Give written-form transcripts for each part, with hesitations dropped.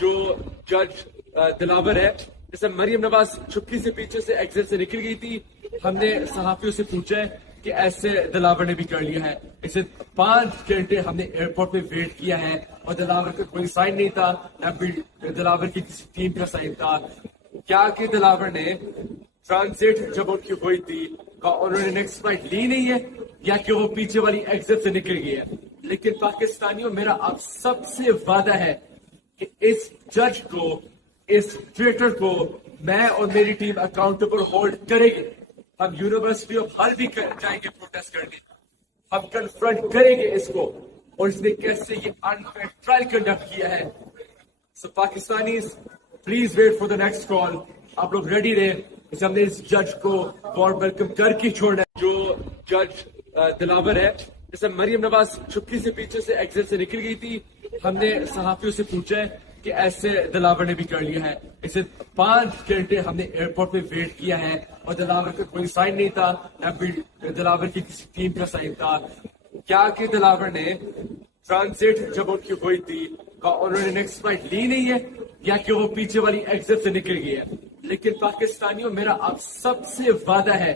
जो जज दिलावर है, जैसे मरियम नवाज चुपकी से पीछे से एग्जिट से निकल गई थी, हमने सहाफियों से पूछा है कि ऐसे दिलावर ने भी कर लिया है। इसे 5 घंटे हमने एयरपोर्ट पे वेट किया है और दिलावर का कोई साइन नहीं था, न फिर दिलावर की किसी टीम का साइन था। क्या कि दिलावर ने ट्रांजिट जब उनकी हुई थी का उन्होंने नेक्स्ट फ्लाइट ली नहीं है, या कि वो पीछे वाली एग्जिट से निकल गई है। लेकिन पाकिस्तानियों, मेरा आप सबसे वादा है कि इस जज को, इस ट्विटर को मैं और मेरी टीम अकाउंटेबल होल्ड करेंगे। हम यूनिवर्सिटी ऑफ हल भी जाएंगे प्रोटेस्ट करने, हम कन्फ्रंट करेंगे इसको और इसने कैसे ये अनफेयर ट्रायल कंडक्ट किया है। So Pakistanis, please wait for the next call. आप लोग रेडी रहे, इसे हमने इस जज को वॉर्म वेलकम करके छोड़ना है। जो जज दिलावर है, जैसे मरियम नवाज चुपकी से पीछे से एग्जिट से निकल गई थी, हमने सहाफियों से पूछा है कि ऐसे दिलावर ने भी कर लिया है। इसे 5 घंटे हमने एयरपोर्ट पे वेट किया है और दिलावर का कोई साइन नहीं था, न फिर दिलावर की किसी टीम का साइन था। क्या कि दिलावर ने ट्रांजिट जब उनकी हुई थी का उन्होंने नेक्स्ट फ्लाइट ली नहीं है, या कि वो पीछे वाली एग्जिट से निकल गई है। लेकिन पाकिस्तानियों, मेरा आप सबसे वादा है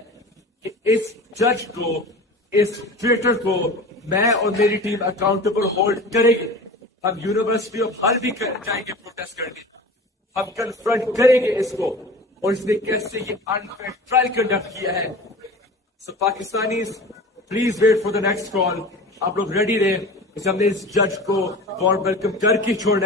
कि इस जज को, इस ट्विटर को मैं और मेरी टीम अकाउंटेबल होल्ड करेंगे। हम यूनिवर्सिटी ऑफ हल भी जाएंगे प्रोटेस्ट करने, हम कन्फ्रंट करेंगे इसको और इसने कैसे ये अनफेयर ट्रायल कंडक्ट किया है। So Pakistanis, please wait for the next call. आप लोग रेडी रहे, इसे हमने इस जज को वॉर्म वेलकम करके छोड़ना है।